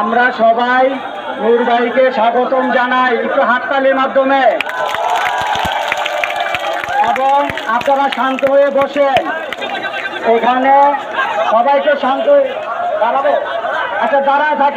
আমরা সবাই নূর ভাইকে স্বাগতম জানাই। একটু হাততালির মাধ্যমে। এবং আপনারা শান্ত হয়ে বসেন। এখানে সবাইকে শান্ত দাঁড়াবো। আচ্ছা দাঁড়ায় থাকে